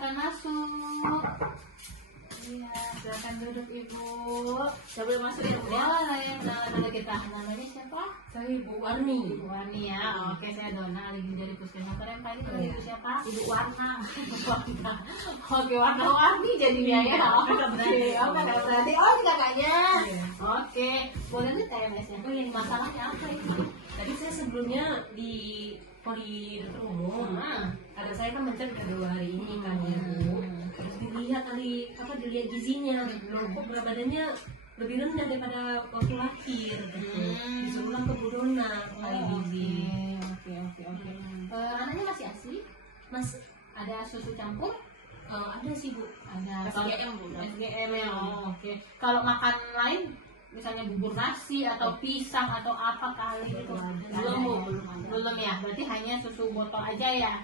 silakan masuk. Iya, silakan duduk Ibu. Sebelum masuk ya, boleh. Nama kita, namanya siapa? Saya Ibu Warni. Ibu Warni ya. Oke, saya Dona, lagi dari Puskesmas. Kalian tadi Ibu siapa? Ibu Warna. Warna. Oke, warna-warni jadinya ya. Oke, berarti oh ini kakaknya. Oke, boleh nih TMS-nya. Oh, ini masalahnya apa ini? Tadi saya sebelumnya di poli dokter umum. Ada saya kan mencari kedua hari ini kan ya Bu. Terus dilihat gizinya. Loh, kok berat badannya lebih rendah daripada waktu lahir gitu. Disuruhlah ke Bu Dona kali gizi. Oke. Anaknya masih ASI? Mas, Ada susu campur? ada sih Bu. Ada. SGM Bu. SGM ya. Oke. Kalau makan lain misalnya bubur nasi atau pisang atau apa kali itu belum ya, berarti hanya susu botol aja ya.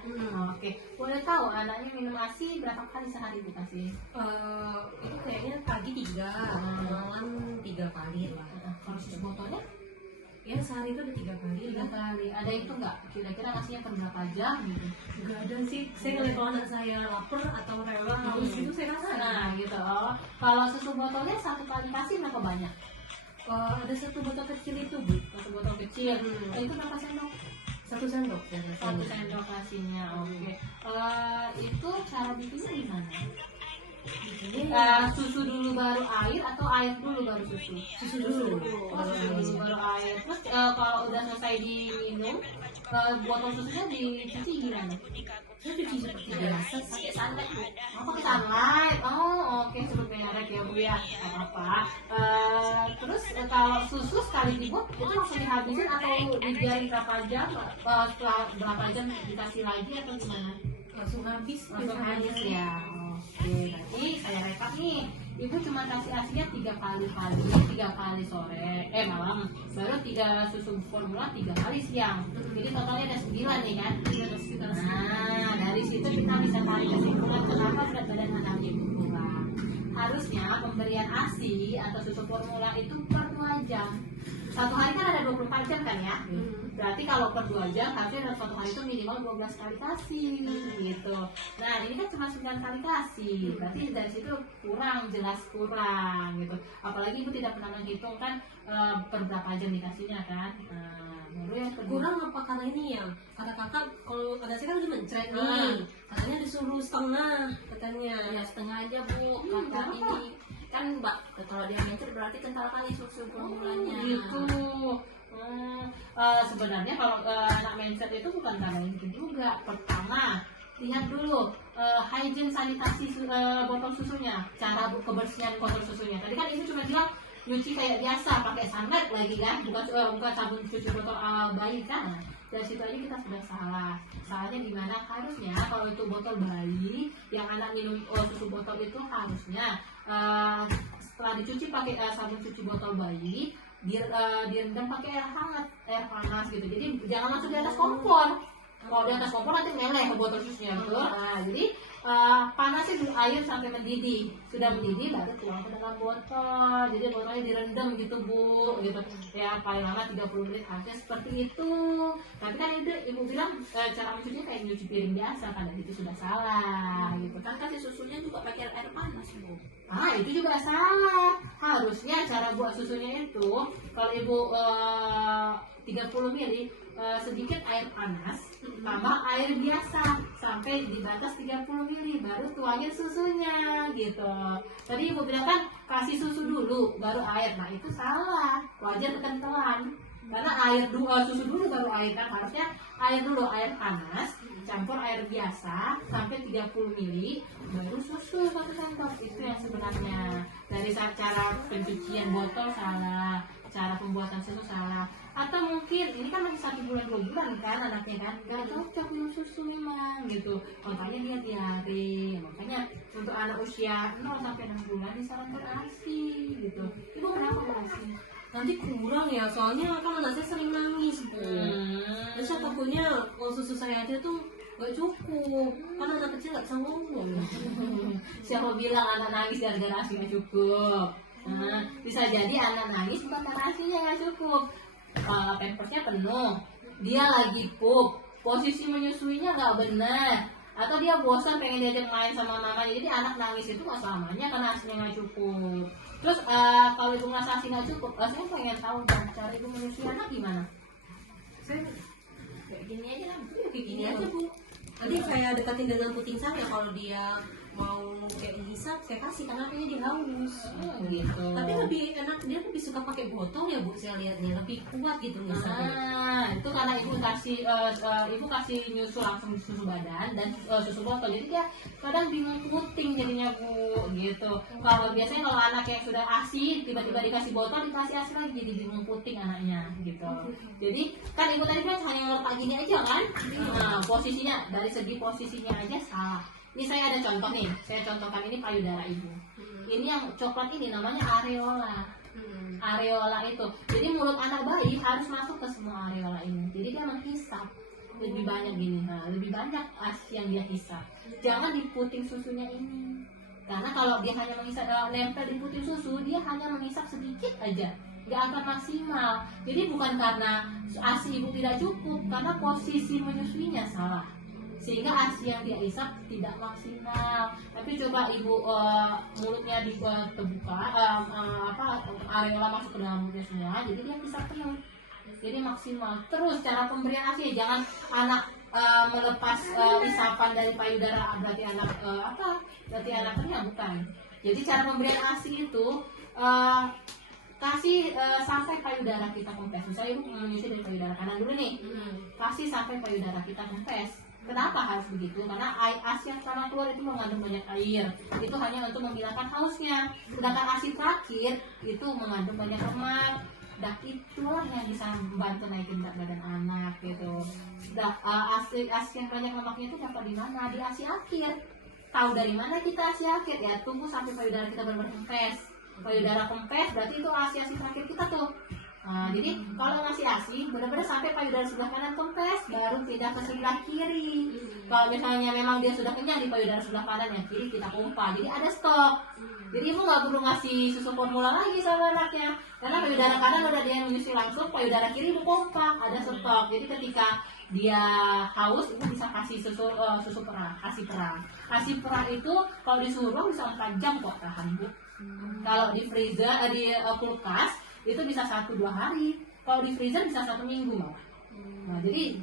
Oke, boleh tahu anaknya minum ASI berapa kali sehari dikasih? Itu kayaknya pagi 3, malam 3 kali lah. Kalau susu botolnya Ya sehari itu ada 3 kali. 3 kali. Ada itu nggak kira-kira ngasihnya per berapa jam gitu? Nggak ada sih. Saya ngeliat kalau anak saya lapar atau rela haus itu saya kasih. Nah gitu. Kalau susu botolnya satu kali kasih berapa banyak? Ada 1 botol kecil itu Bu. Satu botol kecil. Itu berapa sendok? 1 sendok. 1 sendok kasihnya. Oke. Itu cara bikinnya gimana? Susu dulu baru air atau air dulu baru susu? Susu dulu. Susu dulu baru air. Terus kalau udah selesai diminum, botol susunya dicuci gimana? Saya cuci seperti biasa pakai sunlight Bu. Pakai sunlight. Oke, sebut merek ya Bu ya. Nggak apa-apa. Terus kalau susu sekali dibuat itu langsung dihabisin atau dibiarin berapa jam? Setelah berapa jam dikasih lagi atau gimana? Langsung habis Ya. Oke, berarti saya rekap nih. Ibu cuma kasih asinya 3 kali pagi, 3 kali sore, malam. Baru 3 susu formula 3 kali siang. Jadi totalnya ada 9 nih kan. Nah, dari situ kita bisa tarik kesimpulan kenapa berat badan anak ibu kurang. Harusnya pemberian ASI atau susu formula itu per 2 jam. Satu hari kan ada 24 jam kan ya. Berarti kalau per 2 jam harusnya dalam 1 hari itu minimal 12 kali kasih gitu. Nah ini kan cuma 9 kali kasih. Berarti dari situ jelas kurang gitu. Apalagi ibu tidak pernah menghitung kan per berapa jam dikasihnya kan. Baru yang kedua. Kurang apa karena ini ya? Kata kakak kalau ada saya kan udah mencret nih. Katanya disuruh setengah katanya. Ya setengah aja Bu. Kata ini kan Mbak, kalau dia mencret berarti kental kali susu formulanya. Gitu. Sebenarnya kalau anak mencret itu bukan karena itu juga. Pertama, lihat dulu hygiene sanitasi botol susunya, cara kebersihan botol susunya. Tadi kan ibu cuma bilang nyuci kayak biasa, pakai sunlight lagi kan, bukan sabun cuci botol bayi kan. Dari situ aja kita sudah salah. Salahnya di mana? Harusnya kalau itu botol bayi yang anak minum susu botol itu harusnya setelah dicuci pakai sabun cuci botol bayi direndam pakai air panas gitu. Jadi jangan langsung di atas kompor. Kalau di atas kompor nanti meleleh ke botol susunya tuh. Nah, jadi panasin dulu air sampai mendidih. Sudah mendidih baru tuang ke dalam botol. Jadi botolnya direndam gitu Bu, gitu. Ya paling lama 30 menit aja seperti itu. Tapi kan ibu bilang cara mencucinya kayak nyuci piring biasa, kan itu sudah salah gitu. Kan kasih susunya juga pakai air panas Bu. Itu juga salah. Harusnya cara buat susunya itu kalau ibu 30 ml sedikit air panas tambah air biasa sampai di batas 30 ml baru tuangin susunya gitu. Tadi ibu bilang kan kasih susu dulu baru air. Nah itu salah, wajar kekentelan. Karena susu dulu baru air kan, harusnya air dulu, air panas campur air biasa sampai 30 ml baru susu 1 sendok. Itu yang sebenarnya. Dari cara pencucian botol salah, cara pembuatan susu salah. Atau mungkin ini kan masih 1 bulan 2 bulan kan anaknya kan gak cocok minum susu memang gitu, makanya dia diare. Makanya untuk anak usia 0 sampai 6 bulan disarankan ASI gitu. Ibu kenapa ASI? Nanti kurang ya, soalnya kan anak saya sering nangis Bu. Dan saya takutnya kalau susu saya aja tuh gak cukup, karena anak kecil gak bisa ngomong. Siapa bilang anak nangis gara-gara ASI gak cukup? Bisa jadi anak nangis bukan karena ASI-nya gak cukup. Pampersnya penuh, dia lagi pup, posisi menyusuinya nggak benar, atau dia bosan pengen diajak main sama mamanya. Jadi anak nangis itu nggak selamanya karena asinya nggak cukup. Terus kalau ibu ngerasa asi nggak cukup, saya pengen tahu cara ibu menyusui anak gimana? Saya Kayak gini aja lah. kayak gini aja Bu. Nanti saya dekatin dengan puting saya, kalau dia mau kayak hisap saya kasih karena kayaknya dia haus. Gitu. Tapi lebih enak, dia lebih suka pakai botol ya Bu, saya lihatnya lebih kuat gitu ngisapnya. Itu karena ibu kasih nyusu langsung susu badan dan susu botol, jadi dia kadang bingung puting jadinya Bu gitu. Kalau biasanya kalau anak yang sudah ASI tiba-tiba dikasih botol dikasih ASI lagi jadi bingung puting anaknya gitu. Jadi kan ibu tadi kan hanya letak gini aja kan, nah, posisinya dari segi posisinya aja salah. Ini saya ada contoh nih, saya contohkan ini payudara ibu. Ini yang coklat ini namanya areola. Areola itu, jadi mulut anak bayi harus masuk ke semua areola ini. Jadi dia menghisap lebih banyak gini, nah, lebih banyak ASI yang dia hisap. Jangan di puting susunya ini, karena kalau dia hanya menghisap nempel di puting susu, dia hanya menghisap sedikit aja, nggak akan maksimal. Jadi bukan karena ASI ibu tidak cukup, karena posisi menyusuinya salah, sehingga ASI yang dia hisap tidak maksimal. Tapi coba ibu mulutnya terbuka, areola masuk ke dalam mulutnya semua, jadi dia hisap penuh, jadi maksimal. Terus cara pemberian ASI, jangan anak melepas isapan dari payudara, berarti anak berarti anak kenyang, bukan. Jadi cara pemberian ASI itu kasih sampai payudara kita kempes. Misalnya ibu menyusui dari payudara kanan dulu nih, kasih sampai payudara kita kempes. Kenapa harus begitu? Karena ASI yang pertama keluar itu mengandung banyak air. Itu hanya untuk menghilangkan hausnya. Sedangkan ASI terakhir itu mengandung banyak lemak. Dan itulah yang bisa membantu naikin berat badan anak gitu. ASI yang banyak lemaknya itu dapat di mana? Di ASI akhir. Tahu dari mana kita ASI akhir? Ya tunggu sampai payudara kita benar-benar kempes. Payudara kempes berarti itu ASI terakhir kita tuh. Nah, jadi kalau masih ASI, benar-benar sampai payudara sebelah kanan kempes, baru pindah ke sebelah kiri. Kalau misalnya memang dia sudah kenyang di payudara sebelah kanan, yang kiri kita pompa. Jadi ada stok. Jadi ibu nggak perlu ngasih susu formula lagi sama anaknya, karena payudara kanan udah dia menyusui langsung, payudara kiri ibu pompa, ada stok. Jadi ketika dia haus, ibu bisa kasih susu perah, ASI perah. ASI perah itu kalau disuruh bisa 4 jam kok tahan Bu. Kalau di freezer, di kulkas itu bisa 1-2 hari. Kalau di freezer bisa 1 minggu malah. Nah, jadi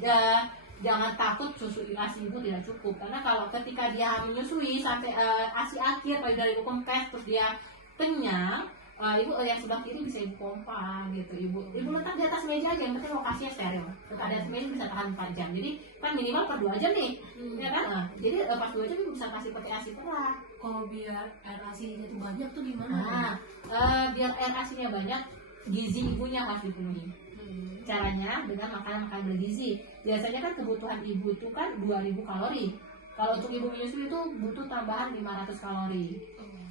jangan takut susu ASI ibu tidak cukup, karena kalau ketika dia menyusui sampai ASI akhir payudara ibu kempes terus dia kenyang, ibu yang sebelah kiri bisa ibu pompa gitu. Ibu letak di atas meja aja, yang penting lokasinya steril. Letak di atas meja bisa tahan 4 jam. Jadi kan minimal per 2 jam nih, ya kan? Jadi pas 2 jam ibu bisa kasih pakai ASI perah. Kalau biar air ASI-nya itu banyak tuh gimana? Biar air ASI-nya banyak, gizi ibunya harus dipenuhi. Caranya dengan makanan-makanan bergizi. Biasanya kan kebutuhan ibu itu kan 2000 kalori. Kalau untuk ibu menyusui itu butuh tambahan 500 kalori.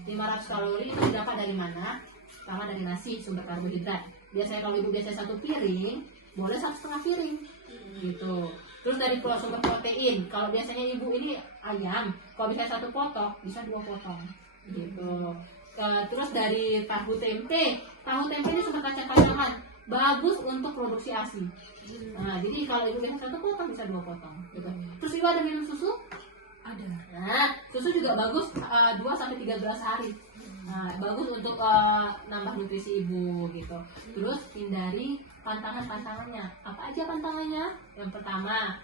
500 kalori itu dapat dari mana? Pertama dari nasi, sumber karbohidrat. Biasanya kalau ibu biasa 1 piring, boleh 1,5 piring. Gitu. Terus dari sumber protein. Kalau biasanya ibu ini ayam, kalau bisa 1 potong, bisa 2 potong. Gitu. Terus dari tahu tempe ini sumber kacang-kacangan, bagus untuk produksi ASI. Nah, jadi kalau ibu biasa 1 potong bisa 2 potong. Gitu. Terus ibu ada minum susu? Ada. Nah, susu juga bagus 2-3 gelas sehari. Nah, bagus untuk nambah nutrisi ibu gitu. Terus hindari pantangannya. Apa aja pantangannya? Yang pertama,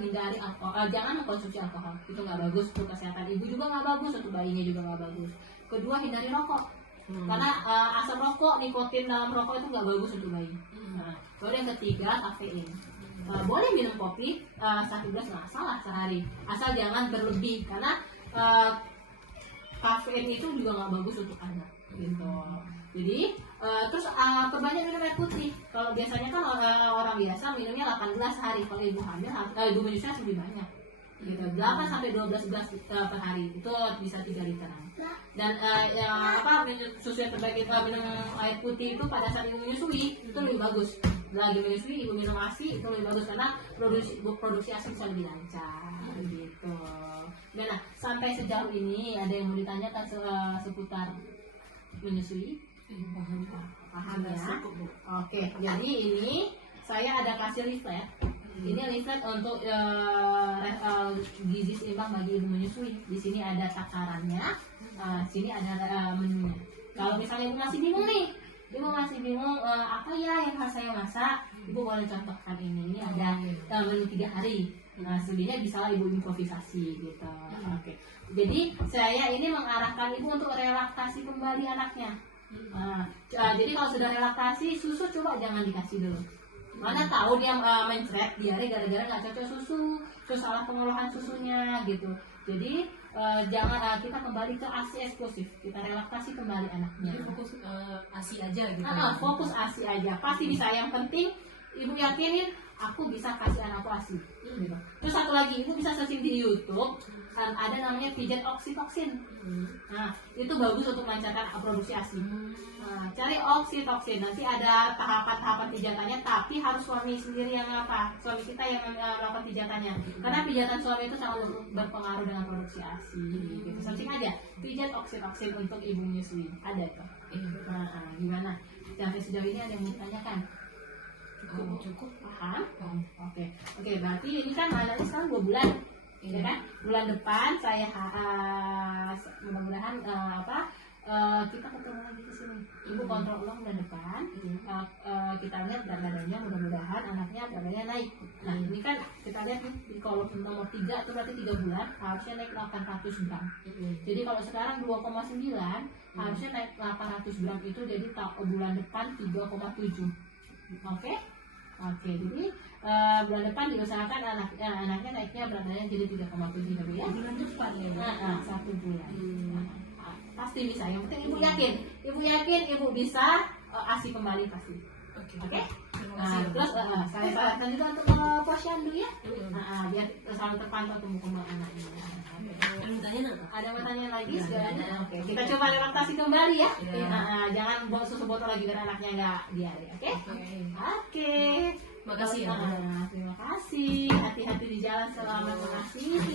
hindari alkohol. Jangan mengkonsumsi alkohol. Itu nggak bagus untuk kesehatan ibu, juga nggak bagus untuk bayinya, juga nggak bagus. Kedua, hindari rokok. Karena asap rokok, nikotin dalam rokok itu nggak bagus untuk bayi. Nah, lalu yang ketiga, kafein. Boleh minum kopi 1 gelas nggak salah sehari, asal jangan berlebih, karena kafein itu juga nggak bagus untuk anak gitu. Jadi terus perbanyak minum air putih. Kalau biasanya kan orang biasa minumnya 8 gelas sehari, kalau ibu hamil ibu menyusui harus lebih banyak gitu, 8-12 gelas per hari, itu bisa 3 literan. Dan susu yang terbaik itu minum air putih itu pada saat ibu menyusui itu lebih bagus. Lagi menyusui ibu minum ASI itu lebih bagus, karena produksi ASI bisa lebih lancar gitu. Nah, sampai sejauh ini ada yang mau ditanyakan seputar menyusui? Paham ya? Oke, jadi ini saya ada kasih leaflet. Ini leaflet untuk gizi seimbang bagi ibu menyusui. Di sini ada takarannya, sini ada menunya. Kalau misalnya ibu masih bingung nih, ibu masih bingung apa ya yang harus saya masak, ibu boleh contohkan ini ada menu 3 hari. Nah, selebihnya bisa ibu improvisasi gitu. Oke. Jadi saya ini mengarahkan ibu untuk relaksasi kembali anaknya. Jadi kalau sudah relaksasi, susu coba jangan dikasih dulu. Mana tahu dia mencret diare gara-gara nggak cocok susu, terus salah pengolahan susunya gitu. Jadi jangan kita kembali ke ASI eksklusif, kita relaksasi kembali anaknya. Jadi fokus ASI aja gitu. Fokus ASI aja, pasti bisa. Yang penting ibu yakinin aku bisa kasih anakku ASI. Gitu. Terus satu lagi, ibu bisa searching di YouTube, ada namanya pijat oksitoksin. Nah, itu bagus untuk melancarkan produksi ASI. Cari oksitoksin, nanti ada tahapan-tahapan pijatannya, tapi harus suami sendiri yang suami kita yang melakukan pijatannya. Karena pijatan suami itu sangat berpengaruh dengan produksi ASI. Gitu. Searching aja, pijat oksitoksin untuk ibu menyusui. Ada tuh. Gimana? Sampai sejauh ini ada yang mau ditanyakan? Cukup. Paham? Oke, berarti ini kan anaknya sekarang 2 bulan, ya kan? Bulan depan saya mudah-mudahan kita ketemu lagi ke sini. Ibu kontrol ulang bulan depan. Kita lihat berat badannya, mudah-mudahan anaknya berat badannya naik. Nah, ini kan kita lihat nih, di kolom nomor 3 itu berarti 3 bulan harusnya naik 800 gram. Jadi kalau sekarang 2,9 harusnya naik 800 gram, itu jadi bulan depan 3,7. Oke, jadi bulan depan diusahakan anaknya naiknya berat badannya jadi 3,7 ya. Bulan depan ya. 1 bulan. Pasti bisa. Yang penting ibu yakin ibu bisa ASI kembali pasti. Oke. Terus saya sarankan juga untuk posyandu ya. Biar selalu terpantau tumbuh kembang anaknya. Ada pertanyaan lagi? Oke, kita coba relaksasi kembali ya. Jangan bawa susu botol lagi biar anaknya nggak diare. Oke. Makasih ya. Terima kasih. Hati-hati di jalan, selamat mengasihi.